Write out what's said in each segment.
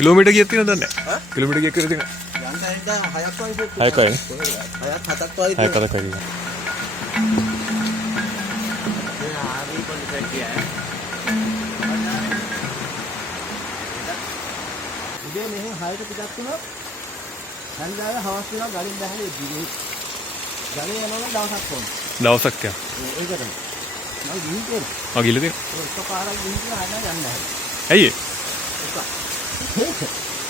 Kilometre කීයක් තියෙනවද දන්නේ නැහැ. කිලෝමීටර් කීයක් කියලා තියෙනවද? යන්න දැන් 6ක් වගේ. 6ක් වගේ. 6ක් 7ක් වගේ. 6ක් 7ක් වගේ. ආදී කොන්ට්‍රැක්ට් ගියා. ඉතින් මෙහෙන් 6ට පිටත් වුණොත් හන්දාවේ හවස් වෙනවා ගලින් බහලා ඉදිරියේ. ගලේ යනවා දවසක් ඕන. දවසක් යා. ඒකට. මම ගිහින් තියෙනවා. ආ ගිහලා තියෙනවා. එකපාරක් ගිහින් ආයෙ යන්න නැහැ. ඇයි ඒ?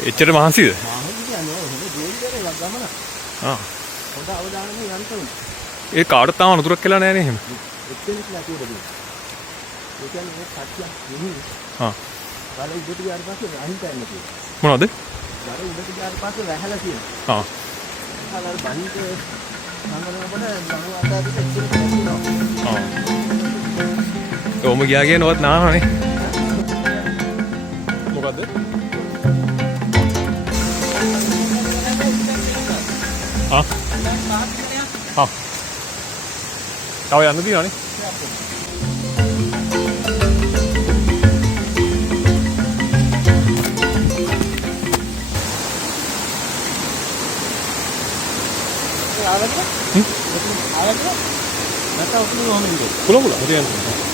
එච්චර මහන්සිද? මහන්සි කියන්නේ හොඳ ජීවිතේ ගමන. ආ. හොඳ අවධානයෙන් යන්න ඕනේ. ඒ කාටවත් තාම අනුතරක් කියලා නැහැ නේ එහෙම. එක්කෙනෙක් නැතුවද? ඒ කියන්නේ මේ කට්ටියක් නෙමෙයි. ආ. බල උඩට ගියාට පස්සේ රහිත යන්න තියෙනවා. මොනවද? බල උඩට ගියාට පස්සේ වැහලා තියෙනවා. ආ. හලල් බණිට සංගරනකොට ලඟු අතට එක්කෙනෙක් නැතුනවා. ආ. ඔහොම ගියා කියනවත් නානනේ. මොකද්ද? ආ. ආ. තව යන්න තියෙනවනේ. ආවද? ආවද? නැත්නම් උතුරු කොහොමද ඉන්නේ? කුල කුල හරි යන්න.